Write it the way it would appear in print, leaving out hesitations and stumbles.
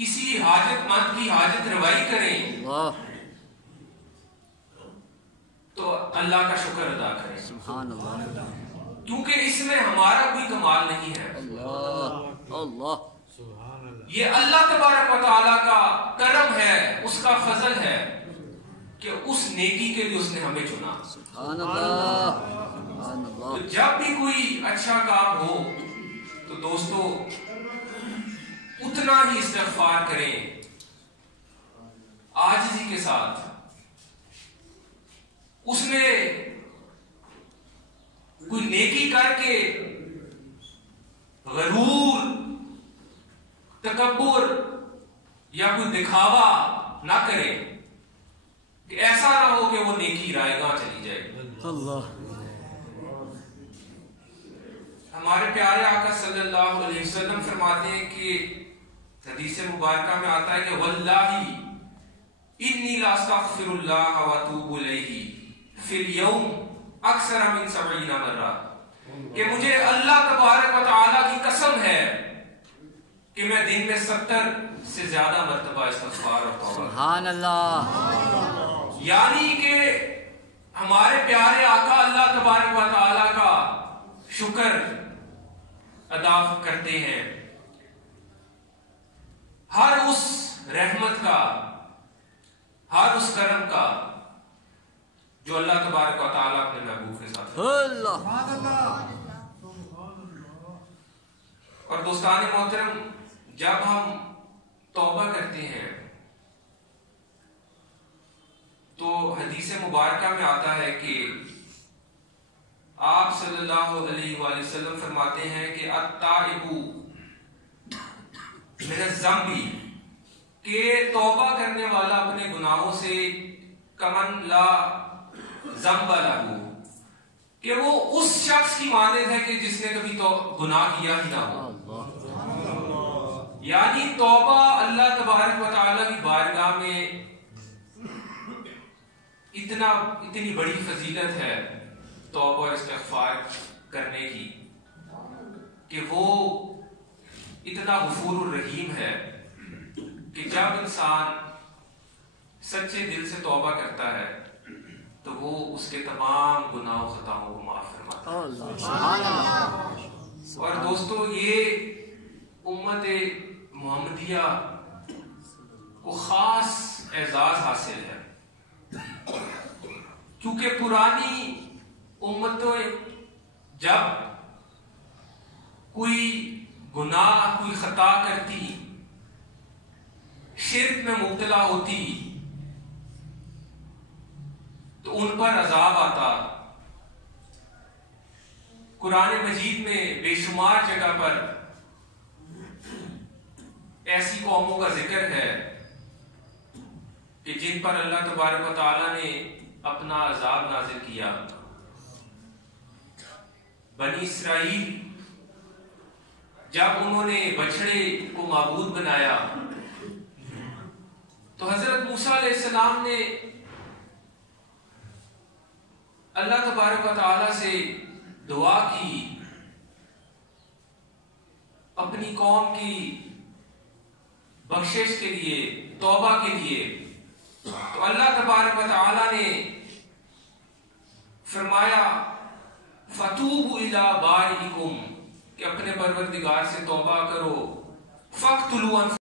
کسی حاجت مند کی حاجت روائی کریں تو اللہ کا شکر ادا کریں، سبحان اللہ، کیونکہ اس میں ہمارا کوئی کمال نہیں ہے، اللہ یہ اللہ تبارک و تعالیٰ کا کرم ہے، اس کا فضل ہے کہ اس نیکی کے لیے اس نے ہمیں چنا۔ سبحان اللہ، سبحان تو اللہ، جب بھی کوئی اچھا کام ہو تو دوستو اتنا ہی استغفار کریں عاجزی کے ساتھ، اس میں کوئی نیکی کر کے غرور، تکبر یا کوئی دکھاوا نہ کرے کہ ایسا نہ ہو کہ وہ نیکی رائے گاہ چلی جائے۔ اللہ ہمارے پیارے آقا صلی اللہ علیہ وسلم فرماتے ہیں کہ حدیث مبارکہ میں آتا ہے کہ واللہ انی لاستغفر اللہ واتوب الیہ فی اليوم اکثر من 70 مرہ، کہ مجھے اللہ تبارک و تعالیٰ کی قسم ہے کہ میں دن میں 70 سے زیادہ مرتبہ استغفار اور توبہ۔ سبحان اللہ، یعنی کہ ہمارے پیارے آقا اللہ تبارک و تعالیٰ کا شکر ادا کرتے ہیں، ہر اس رحمت کا، ہر اس کرم کا جو اللہ تبارک و تعالیٰ اپنے محبوب کے ساتھ۔ اللہ اور دوستان محترم، جب ہم توبہ کرتے ہیں تو حدیث مبارکہ میں آتا ہے کہ آپ صلی اللہ علیہ وآلہ وسلم فرماتے ہیں کہ التائب من الذنب، کہ توبہ کرنے والا اپنے گناہوں سے کمن لا ذنب لہ، کہ وہ اس شخص کی مانند ہے کہ جس نے کبھی تو گناہ کیا ہی نہ ہو۔ یعنی توبہ اللہ تبارک و تعالیٰ کی بارگاہ میں اتنی بڑی فضیلت ہے توبہ اور استغفار کرنے کی کہ وہ اتنا غفور الرحیم ہے کہ جب انسان سچے دل سے توبہ کرتا ہے تو وہ اس کے تمام گناہوں خطاؤں کو معاف فرماتا ہے۔ سبحان اللہ، اور دوستو یہ امت محمدیہ کو خاص اعزاز حاصل ہے، کیونکہ پرانی امتوں جب کوئی گناہ، کوئی خطا کرتی، شرک میں مبتلا ہوتی تو ان پر عذاب آتا۔ قرآن مجید میں بے شمار جگہ پر ایسی قوموں کا ذکر ہے کہ جن پر اللہ تبارک و تعالیٰ نے اپنا عذاب نازل کیا۔ بنی اسرائیل جب انہوں نے بچڑے کو معبود بنایا تو حضرت موسیٰ علیہ السلام نے اللہ تبارک و تعالیٰ سے دعا کی اپنی قوم کی بخشش کے لیے، توبہ کے لیے، تو اللہ تبارک و تعالیٰ نے فرمایا فَتُوبُوا إِلَىٰ بَارِئِكُمْ، کہ اپنے پروردگار سے توبہ کرو، فَاقْتُلُوا